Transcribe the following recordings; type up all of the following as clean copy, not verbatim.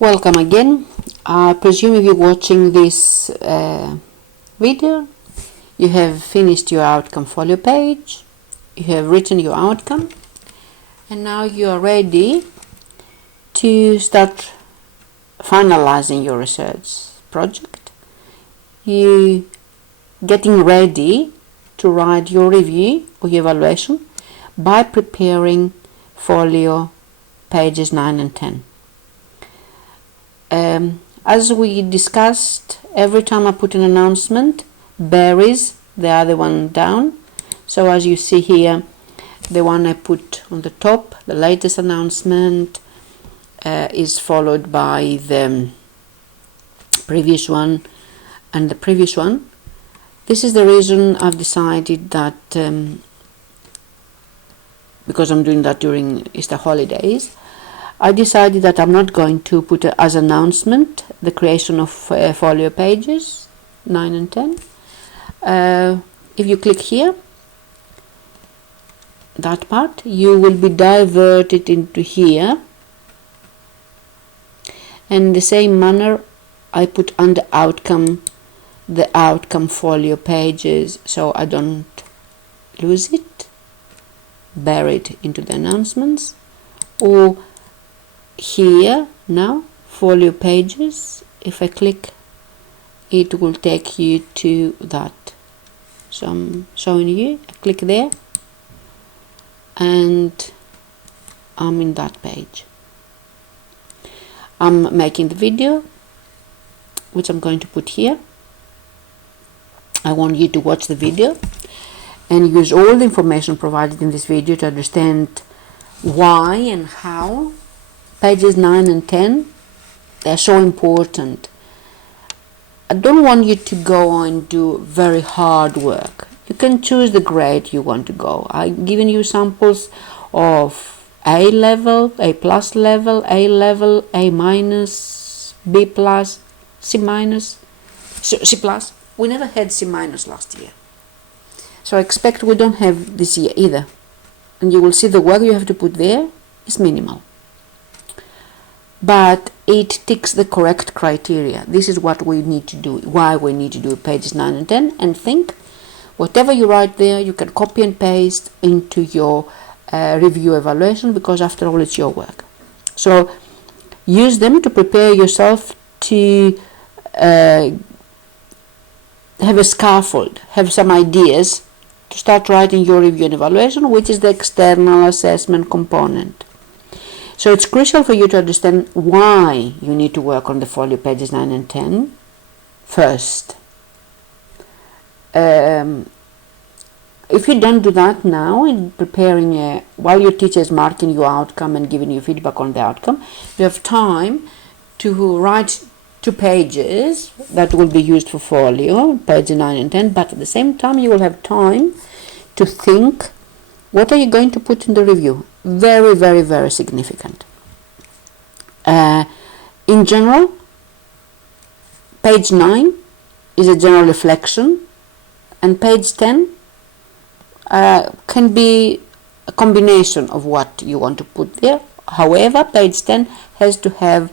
Welcome again. I presume if you're watching this video, you have finished your outcome folio page, you have written your outcome, and now you are ready to start finalizing your research project. You getting ready to write your review or your evaluation by preparing folio pages 9 and 10. As we discussed, every time I put an announcement, buries the other one down. So as you see here, the one I put on the top, the latest announcement, is followed by the previous one and the previous one. This is the reason I've decided that, because I'm doing that during Easter holidays, I decided that I'm not going to put as announcement the creation of folio pages 9 and 10. If you click here, that part, you will be diverted into here. And in the same manner, I put under outcome the outcome folio pages so I don't lose it, buried into the announcements, or here now folio pages. If I click, it will take you to that. So I'm showing you, I click there and I'm in that page. I'm making the video which I'm going to put here. I want you to watch the video and use all the information provided in this video to understand why and how pages 9 and 10, they're so important. I don't want you to go and do very hard work. You can choose the grade you want to go. I've given you samples of A level, A plus level, A level, A minus, B plus, C minus, C plus. We never had C minus last year. So I expect we don't have this year either. And you will see the work you have to put there is minimal. But it ticks the correct criteria. This is what we need to do, why we need to do pages 9 and 10, and think whatever you write there you can copy and paste into your review evaluation, because after all it's your work. So use them to prepare yourself to have a scaffold, have some ideas to start writing your review and evaluation, which is the external assessment component. So it's crucial for you to understand why you need to work on the folio pages 9 and 10 first. If you don't do that now, in preparing while your teacher is marking your outcome and giving you feedback on the outcome, you have time to write 2 pages that will be used for folio, pages 9 and 10, but at the same time you will have time to think, what are you going to put in the review? Very, very, very significant. In general, page 9 is a general reflection, and page 10 can be a combination of what you want to put there. However, page 10 has to have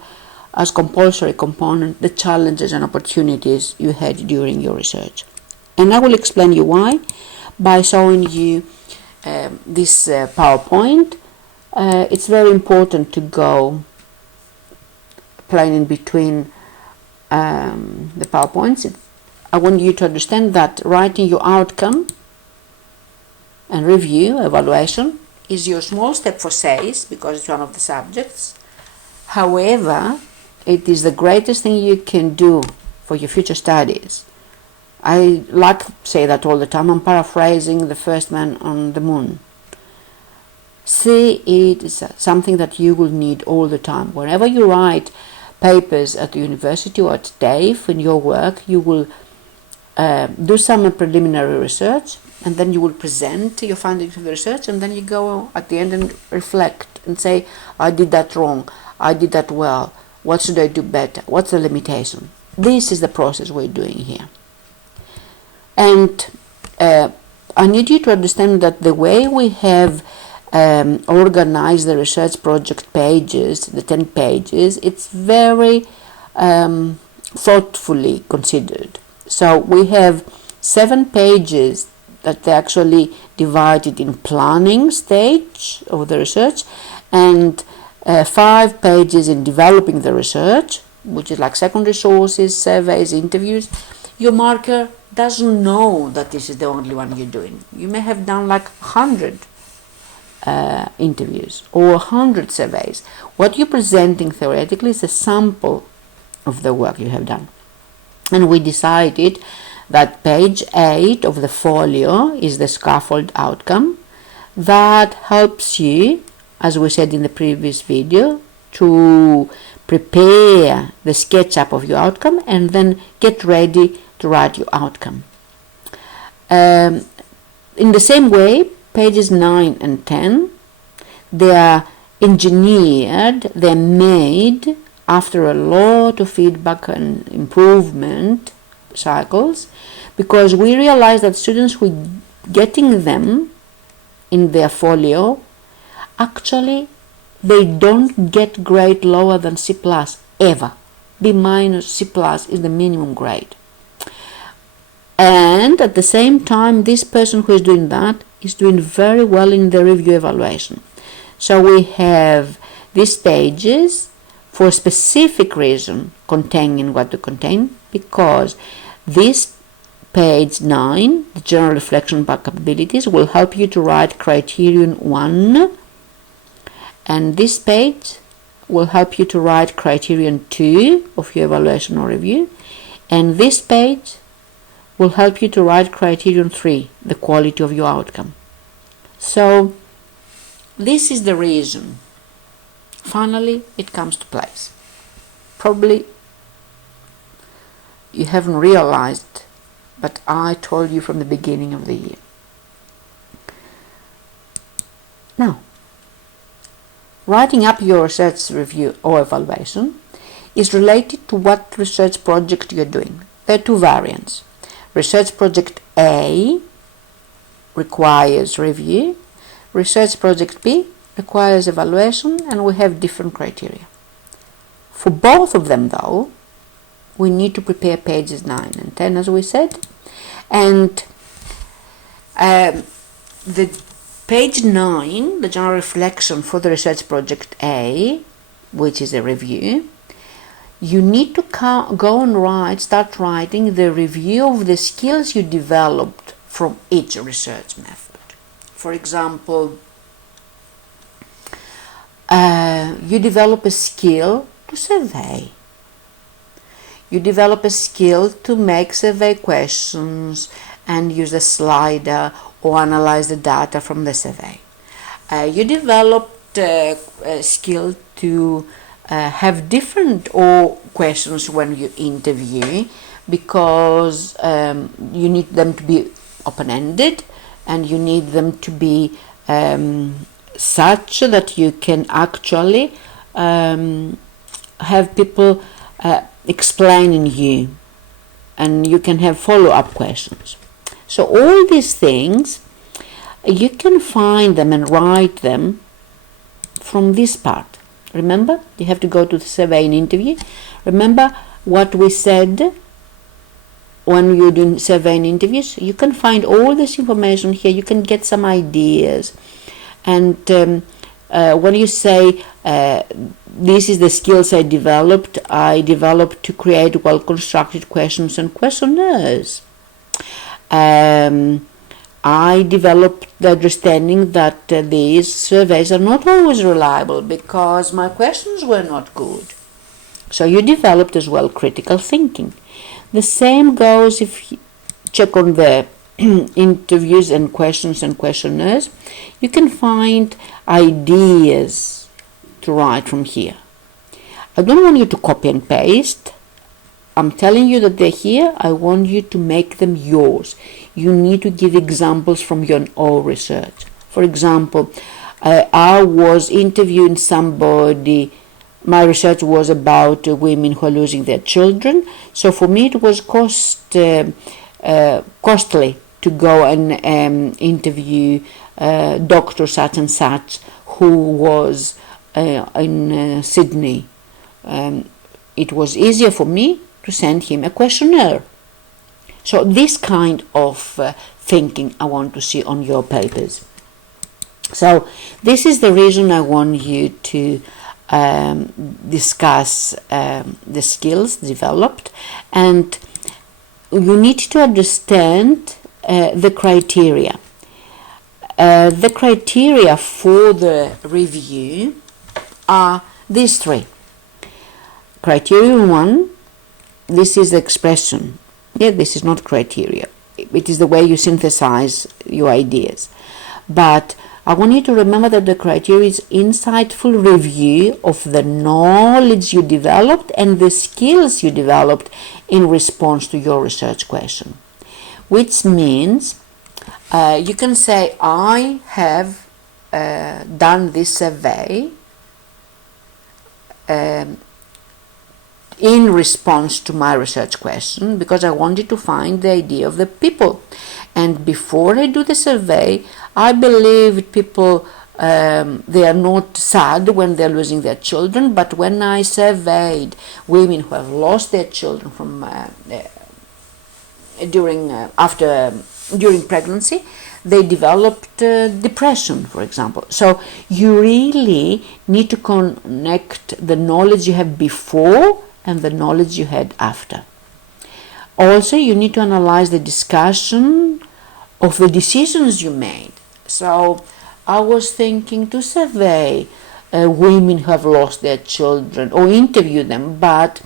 as compulsory component the challenges and opportunities you had during your research. And I will explain you why by showing you this PowerPoint. It's very important to go plain in between the PowerPoints. I want you to understand that writing your outcome and review evaluation is your small step for SACE, because it's one of the subjects. However, it is the greatest thing you can do for your future studies. I like to say that all the time. I'm paraphrasing the first man on the moon. See it is something that you will need all the time. Whenever you write papers at the university or at TAFE in your work, you will do some preliminary research, and then you will present your findings of the research, and then you go at the end and reflect and say, I did that wrong, I did that well, what should I do better, what's the limitation? This is the process we're doing here. And I need you to understand that the way we have organize the research project pages, the 10 pages, it's very thoughtfully considered. So we have 7 pages that they actually divided in planning stage of the research, and 5 pages in developing the research, which is like secondary sources, surveys, interviews. Your marker doesn't know that this is the only one you're doing. You may have done like 100 interviews or 100 surveys. What you're presenting theoretically is a sample of the work you have done. And we decided that page 8 of the folio is the scaffold outcome that helps you, as we said in the previous video, to prepare the SketchUp of your outcome and then get ready to write your outcome. In the same way, pages 9 and 10, they are engineered, they're made after a lot of feedback and improvement cycles, because we realize that students who are getting them in their folio, actually they don't get grade lower than C+ ever. B-, C+ is the minimum grade. And at the same time, this person who is doing that is doing very well in the review evaluation. So we have these pages for a specific reason containing what they contain, because this page 9, the general reflection about capabilities, will help you to write criterion 1, and this page will help you to write criterion 2 of your evaluation or review, and this page will help you to write criterion 3, the quality of your outcome. So this is the reason. Finally, it comes to place. Probably you haven't realized, but I told you from the beginning of the year. Now, writing up your research review or evaluation is related to what research project you're doing. There are 2 variants. Research project A requires review. Research project B requires evaluation, and we have different criteria. For both of them, though, we need to prepare pages 9 and 10, as we said. And the page 9, the general reflection for the research project A, which is a review, you need to go and start writing the review of the skills you developed from each research method. For example, you develop a skill to survey. You develop a skill to make survey questions and use a slider or analyze the data from the survey. You developed a skill to have different questions when you interview, because you need them to be open-ended and you need them to be such that you can actually have people explaining you, and you can have follow-up questions. So all these things, you can find them and write them from this part. Remember, you have to go to the survey and interview. Remember what we said when you're doing survey and interviews. You can find all this information here. You can get some ideas. And when you say, this is the skills I developed to create well-constructed questions and questionnaires. I developed the understanding that these surveys are not always reliable because my questions were not good. So you developed as well critical thinking. The same goes if you check on the interviews and questions and questionnaires. You can find ideas to write from here. I don't want you to copy and paste. I'm telling you that they're here. I want you to make them yours. You need to give examples from your own research. For example, I was interviewing somebody. My research was about women who are losing their children. So for me it was costly to go and interview Dr. such and such who was in Sydney. It was easier for me to send him a questionnaire. So this kind of thinking I want to see on your papers. So this is the reason I want you to discuss the skills developed, and you need to understand the criteria. The criteria for the review are these three. Criterion 1, this is the expression. Yeah, this is not criteria. It is the way you synthesize your ideas. But I want you to remember that the criteria is insightful review of the knowledge you developed and the skills you developed in response to your research question. Which means you can say, I have done this survey in response to my research question because I wanted to find the idea of the people. And before I do the survey, I believe people, they are not sad when they're losing their children, but when I surveyed women who have lost their children from during pregnancy, they developed depression, for example. So you really need to connect the knowledge you have before and the knowledge you had after. Also, you need to analyze the discussion of the decisions you made. So I was thinking to survey women who have lost their children or interview them, but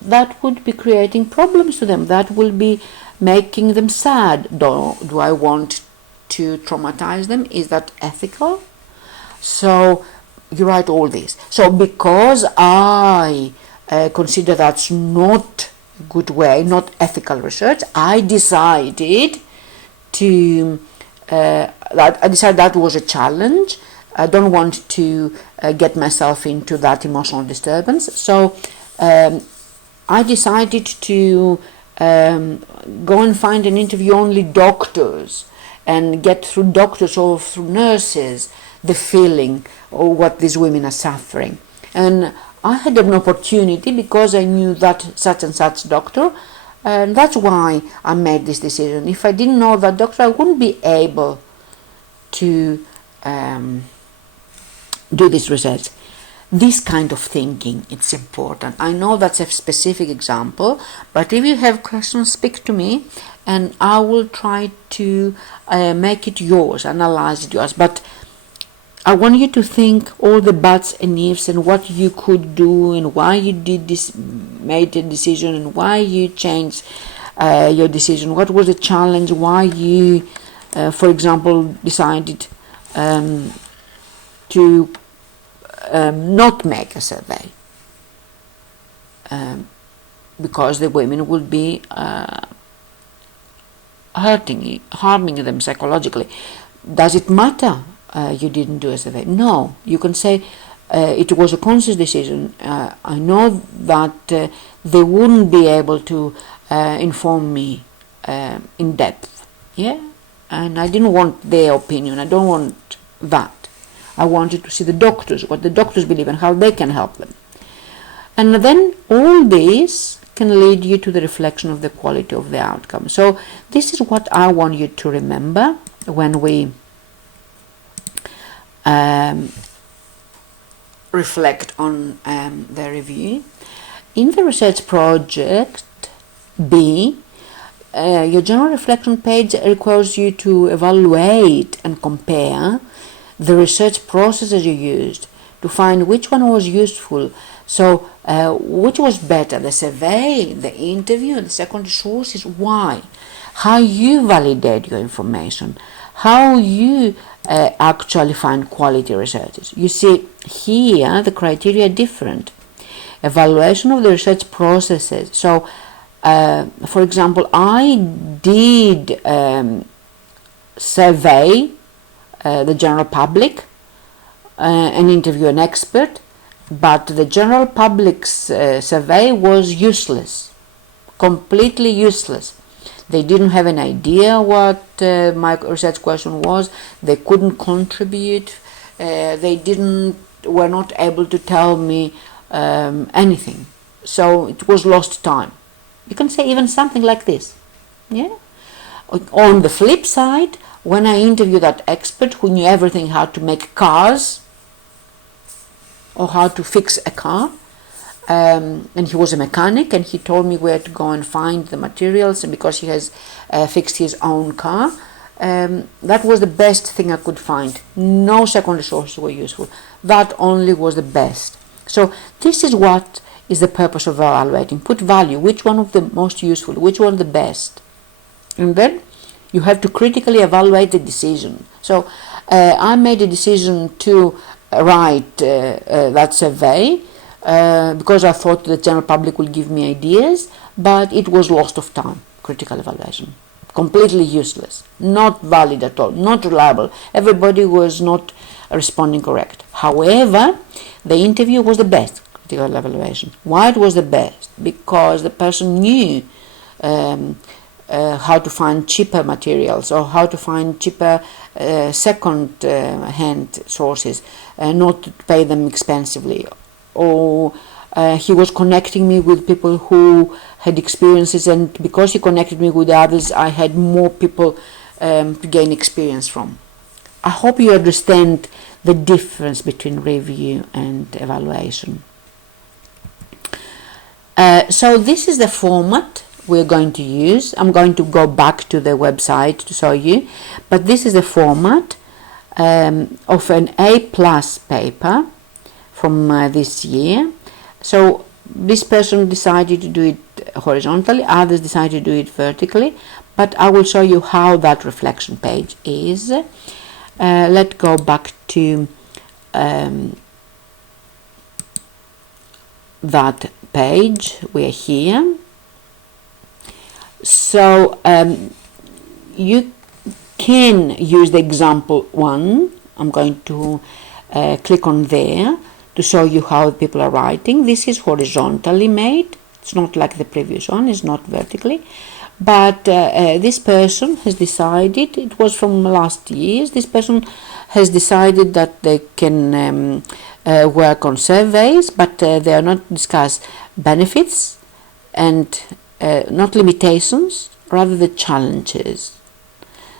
that would be creating problems to them. That will be making them sad. Do I want to traumatize them? Is that ethical? So you write all this. So because I consider that's not a good way, not ethical research, I decided that was a challenge. I don't want to get myself into that emotional disturbance. So I decided to go and find and interview only doctors and get through doctors or through nurses the feeling or what these women are suffering. And I had an opportunity because I knew that such and such doctor, and that's why I made this decision. If I didn't know that doctor, I wouldn't be able to do this research. This kind of thinking, it's important. I know that's a specific example, but if you have questions, speak to me and I will try to make it yours, analyze it yours. But I want you to think all the buts and ifs and what you could do and why you did this, made a decision, and why you changed your decision. What was the challenge? Why you, for example, decided to not make a survey because the women would be harming them psychologically. Does it matter you didn't do a survey? No, you can say it was a conscious decision. I know that they wouldn't be able to inform me in depth, yeah, and I didn't want their opinion. I don't want that. I wanted to see the doctors, what the doctors believe and how they can help them. And then all this can lead you to the reflection of the quality of the outcome. So this is what I want you to remember when we reflect on the review. In the research project B, your general reflection page requires you to evaluate and compare the research processes you used to find which one was useful. So which was better, the survey, the interview, the secondary sources, why? How you validate your information, how you actually find quality researchers. You see, here the criteria are different. Evaluation of the research processes. So, for example, I did survey the general public and interview an expert, but the general public's survey was useless, completely useless. They didn't have an idea what my research question was. They couldn't contribute. They were not able to tell me anything. So it was lost time. You can say even something like this. Yeah. On the flip side, when I interviewed that expert who knew everything, how to make cars or how to fix a car, and he was a mechanic, and he told me where to go and find the materials, and because he has fixed his own car, that was the best thing I could find. No secondary sources were useful. That only was the best. So this is what is the purpose of evaluating. Put value, which one of the most useful, which one the best. And then you have to critically evaluate the decision. So I made a decision to write that survey because I thought the general public will give me ideas, but it was lost of time, critical evaluation. Completely useless, not valid at all, not reliable. Everybody was not responding correct. However, the interview was the best critical evaluation. Why it was the best? Because the person knew how to find cheaper materials or how to find cheaper second-hand sources, not to pay them expensively. Or he was connecting me with people who had experiences, and because he connected me with others, I had more people to gain experience from. I hope you understand the difference between review and evaluation. So this is the format we're going to use. I'm going to go back to the website to show you, but this is the format of an A+ paper from this year. So this person decided to do it horizontally, others decided to do it vertically, but I will show you how that reflection page is. Let's go back to that page. We're here. So you can use the example 1. I'm going to click on there to show you how people are writing. This is horizontally made. It's not like the previous one, it's not vertically. But this person has decided, it was from last year's, this person has decided that they can work on surveys, but they are not discuss benefits and not limitations, rather the challenges.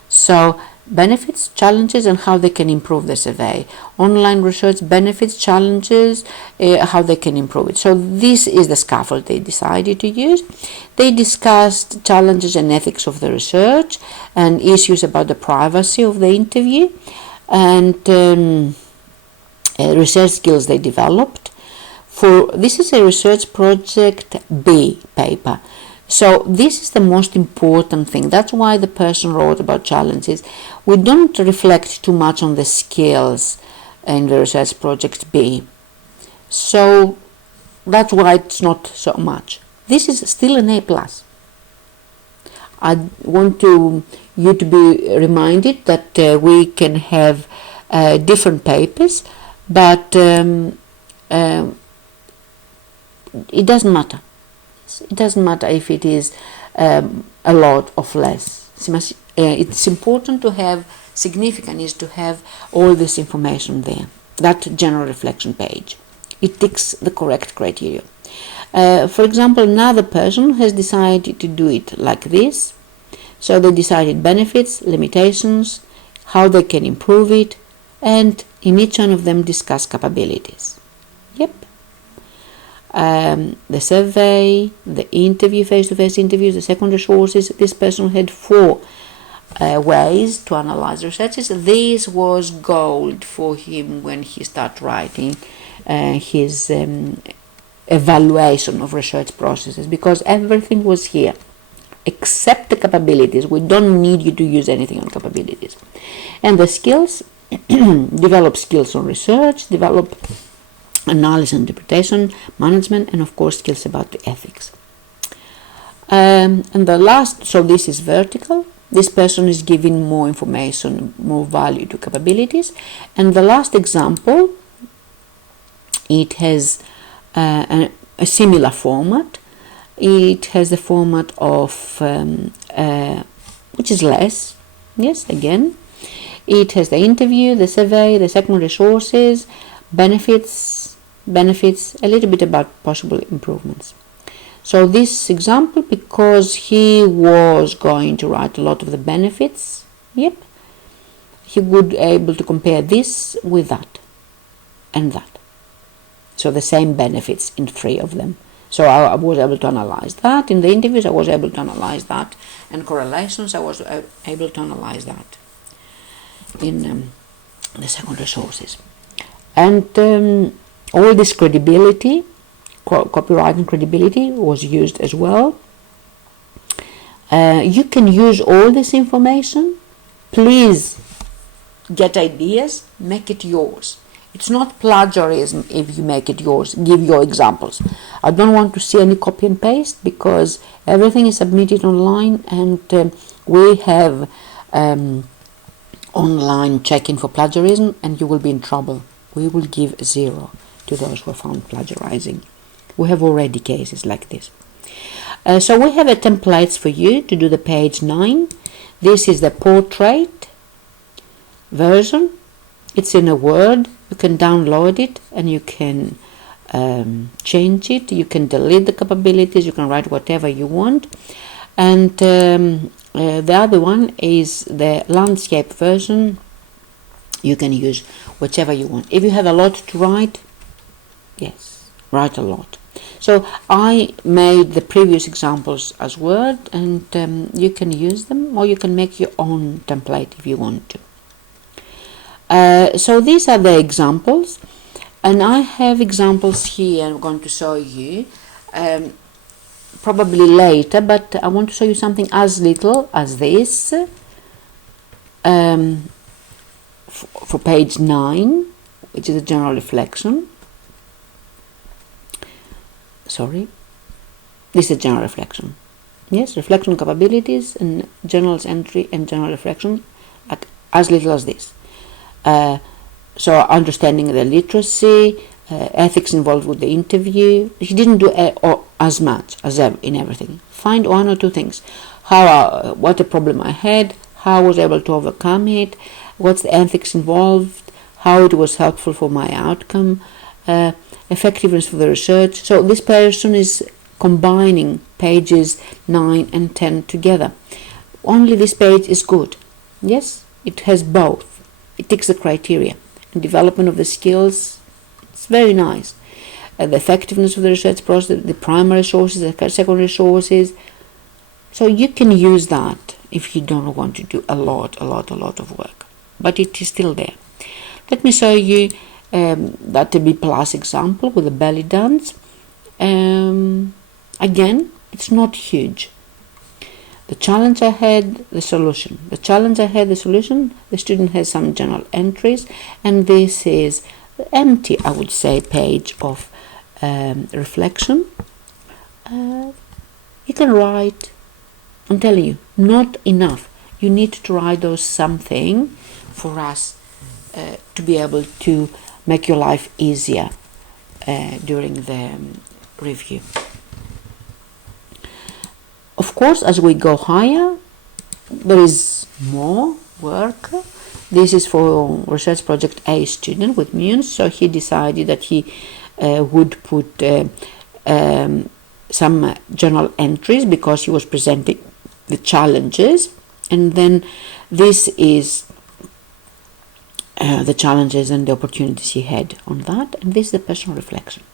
So benefits, challenges, and how they can improve the survey. Online research, benefits, challenges, how they can improve it. So this is the scaffold they decided to use. They discussed challenges and ethics of the research and issues about the privacy of the interview, and research skills they developed. This is a research project B paper. So this is the most important thing. That's why the person wrote about challenges. We don't reflect too much on the skills in the research project B. So that's why it's not so much. This is still an A+. I want you to be reminded that we can have different papers, but it doesn't matter. It doesn't matter if it is a lot or less. It's important to have, significant is to have all this information there, that general reflection page. It ticks the correct criteria. For example, another person has decided to do it like this. So they decided benefits, limitations, how they can improve it, and in each one of them discuss capabilities. Yep. The survey, the interview, face-to-face interviews, the secondary sources. This person had 4 ways to analyze researches. This was gold for him when he started writing his evaluation of research processes, because everything was here except the capabilities. We don't need you to use anything on capabilities. And the skills, develop skills on research, develop analysis, interpretation, management, and of course skills about the ethics. And the last, so this is vertical. This person is giving more information, more value to capabilities. And the last example, it has a similar format. It has the format of which is less. Yes, again, it has the interview, the survey, the secondary sources, benefits, a little bit about possible improvements. So this example, because he was going to write a lot of the benefits, yep, he would be able to compare this with that and that. So the same benefits in 3 of them. So I was able to analyze that. In the interviews, I was able to analyze that. And correlations, I was able to analyze that in the secondary sources. And all this credibility, copywriting credibility, was used as well. You can use all this information. Please get ideas, make it yours. It's not plagiarism if you make it yours. Give your examples. I don't want to see any copy and paste, because everything is submitted online, and we have online checking for plagiarism, and you will be in trouble. We will give 0 to those who are found plagiarizing. We have already cases like this. So we have a templates for you to do the page 9. This is the portrait version. It's in a Word. You can download it and you can change it. You can delete the capabilities. You can write whatever you want. And the other one is the landscape version. You can use whichever you want. If you have a lot to write, yes, write a lot. So I made the previous examples as Word, and you can use them, or you can make your own template if you want to. So these are the examples, and I have examples here I'm going to show you probably later, but I want to show you something as little as this for page 9, which is a general reflection. Sorry, this is a general reflection. Yes, reflection capabilities and journals entry and general reflection, like as little as this. So understanding the literacy, ethics involved with the interview. He didn't do as much as in everything. Find 1 or 2 things. What a problem I had, how I was able to overcome it, what's the ethics involved, how it was helpful for my outcome, effectiveness for the research. So this person is combining pages 9 and 10 together. Only this page is good. Yes, it has both. It ticks the criteria. And development of the skills, it's very nice. The effectiveness of the research process, the primary sources, the secondary sources. So you can use that if you don't want to do a lot of work. But it is still there. Let me show you that a B+ example with a belly dance. Again, it's not huge. The challenge ahead, the solution. The challenge ahead, the solution. The student has some general entries, and this is empty, I would say, page of reflection. You can write, I'm telling you, not enough. You need to write those something for us to be able to make your life easier during the review. Of course, as we go higher, there is more work. This is for research project A student with Mune, so he decided that he would put some journal entries because he was presenting the challenges, and then this is the challenges and the opportunities he had on that, and this is the personal reflection.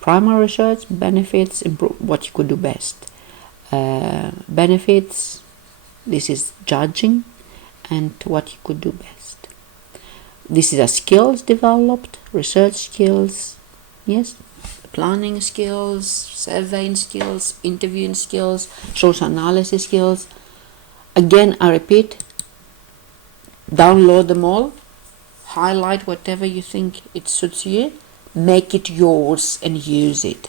Primary research, benefits, improve what you could do best. Benefits, this is judging and what you could do best. This is a skills developed, research skills, yes, planning skills, surveying skills, interviewing skills, social analysis skills. Again, I repeat, download them all, highlight whatever you think it suits you, make it yours and use it.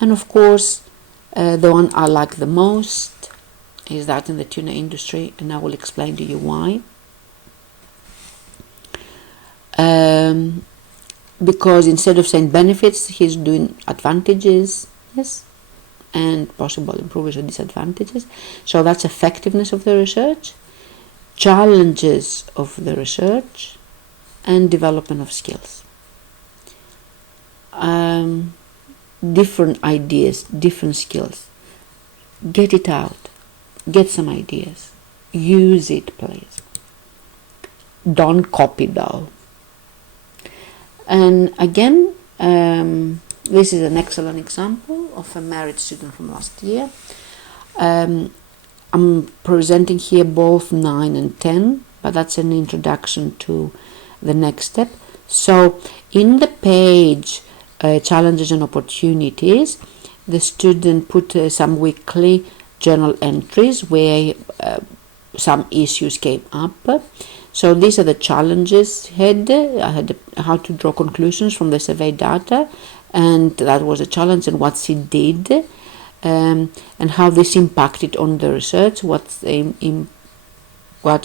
And of course, the one I like the most is that in the tuna industry, and I will explain to you why. Because instead of saying benefits, he's doing advantages, yes, and possible improvements or disadvantages. So that's effectiveness of the research, challenges of the research, and development of skills. Different ideas, different skills. Get it out. Get some ideas. Use it, please. Don't copy though. And again, this is an excellent example of a merit student from last year. I'm presenting here both 9 and 10, but that's an introduction to the next step. So in the page challenges and opportunities, the student put some weekly journal entries where some issues came up. So these are the challenges I had how to draw conclusions from the survey data, and that was a challenge, and what she did, and how this impacted on the research, what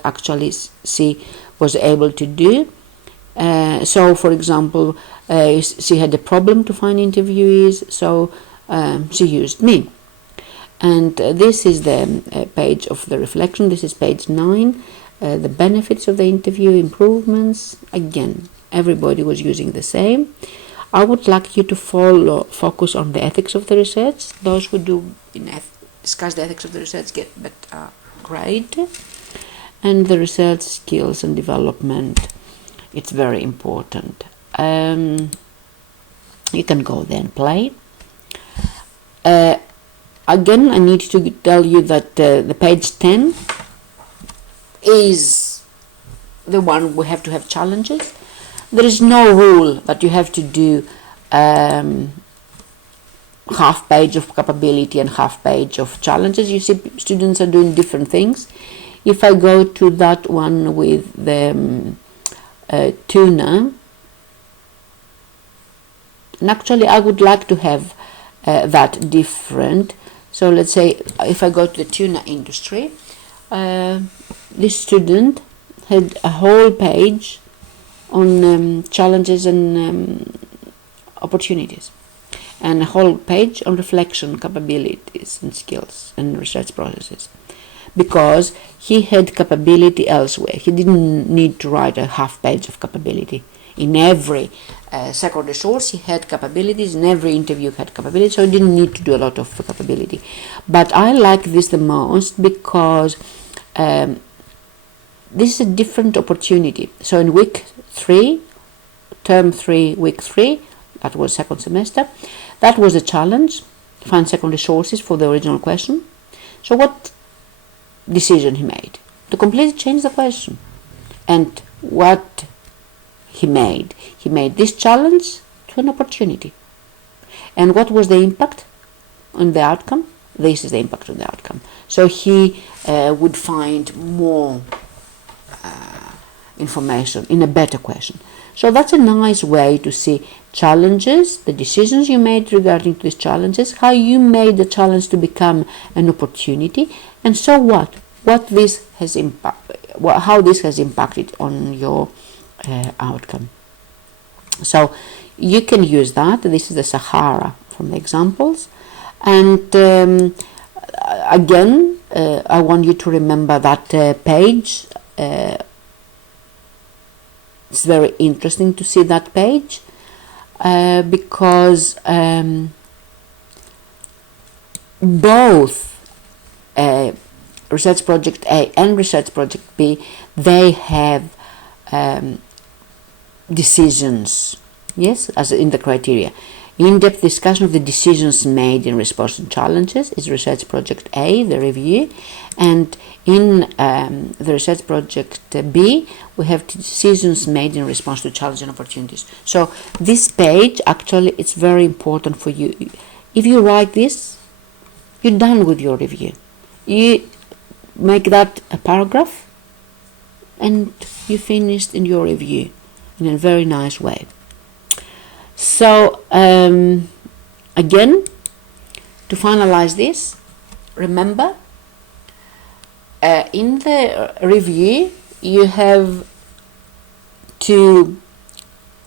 actually she was able to do. So for example, she had a problem to find interviewees, so she used me. And this is the page of the reflection. This is page 9. The benefits of the interview, improvements. Again, everybody was using the same. I would like you to focus on the ethics of the research. Those who do discuss the ethics of the research get better grade. And the research skills and development, it's very important. You can go there and play. Again, I need to tell you that the page 10 is the one we have to have challenges. There is no rule that you have to do half page of capability and half page of challenges. You see, students are doing different things. If I go to that one with the tuna, and actually I would like to have that different. So let's say if I go to the tuna industry, this student had a whole page on challenges and opportunities, and a whole page on reflection, capabilities and skills and research processes, because he had capability elsewhere. He didn't need to write a half page of capability. In every secondary source he had capabilities, in every interview had capabilities, so he didn't need to do a lot of capability. But I like this the most because this is a different opportunity. So in week 3, term 3, week 3, that was second semester, that was a challenge, find secondary sources for the original question. So what decision he made? To completely change the question. And what he made this challenge to an opportunity. And what was the impact on the outcome? This is the impact on the outcome. So he would find more information in a better question. So that's a nice way to see challenges, the decisions you made regarding to these challenges, how you made the challenge to become an opportunity, and so what this has how this has impacted on your outcome. So you can use that. This is the Sahara from the examples, and again I want you to remember that page. It's very interesting to see that page because both Research Project A and Research Project B, they have decisions, yes, as in the criteria. In-depth discussion of the decisions made in response to challenges is Research Project A, the review, and in the Research Project B, we have decisions made in response to challenges and opportunities. So this page, actually, it's very important for you. If you write this, you're done with your review. You make that a paragraph, and you finished in your review in a very nice way. So again, to finalize this, remember in the review you have to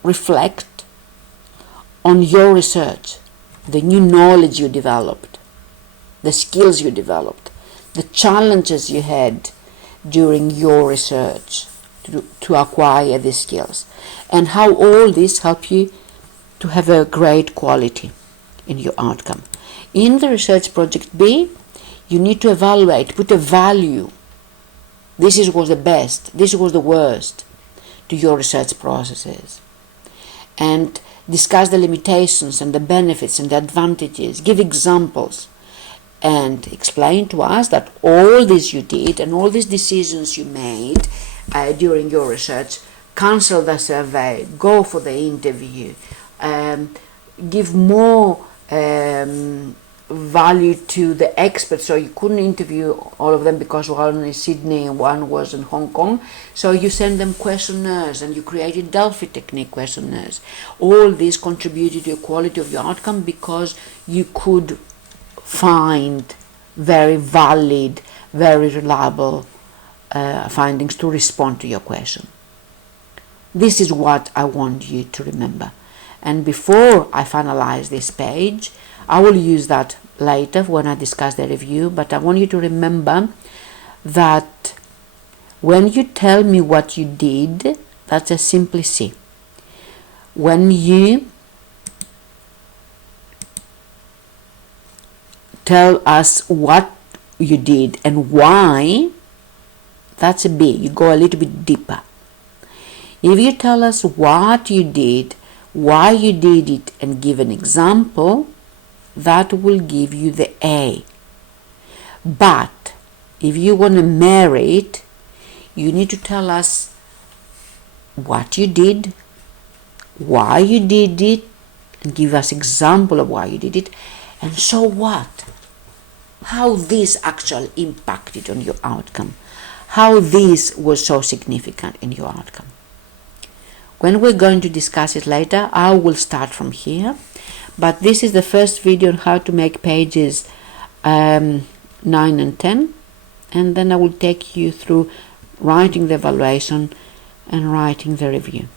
reflect on your research, the new knowledge you developed, the skills you developed, the challenges you had during your research to acquire these skills, and how all this help you to have a great quality in your outcome. In the research project B, you need to evaluate, put a value. This was the best, this was the worst to your research processes, and discuss the limitations and the benefits and the advantages, give examples, and explain to us that all this you did and all these decisions you made during your research, cancel the survey, go for the interview, give more value to the experts. So you couldn't interview all of them because one is Sydney and one was in Hong Kong, so you send them questionnaires and you created Delphi technique questionnaires. All this contributed to the quality of your outcome because you could find very valid, very reliable findings to respond to your question. This is what I want you to remember. And before I finalize this page, I will use that later when I discuss the review, but I want you to remember that when you tell me what you did, that's a simply C. When you tell us what you did and why, that's a B. You go a little bit deeper. If you tell us what you did, why you did it, and give an example, that will give you the A. But if you want to merit, you need to tell us what you did, why you did it, and give us example of why you did it, and so what? How this actually impacted on your outcome, how this was so significant in your outcome. When we're going to discuss it later, I will start from here, but this is the first video on how to make pages 9 and 10, and then I will take you through writing the evaluation and writing the review.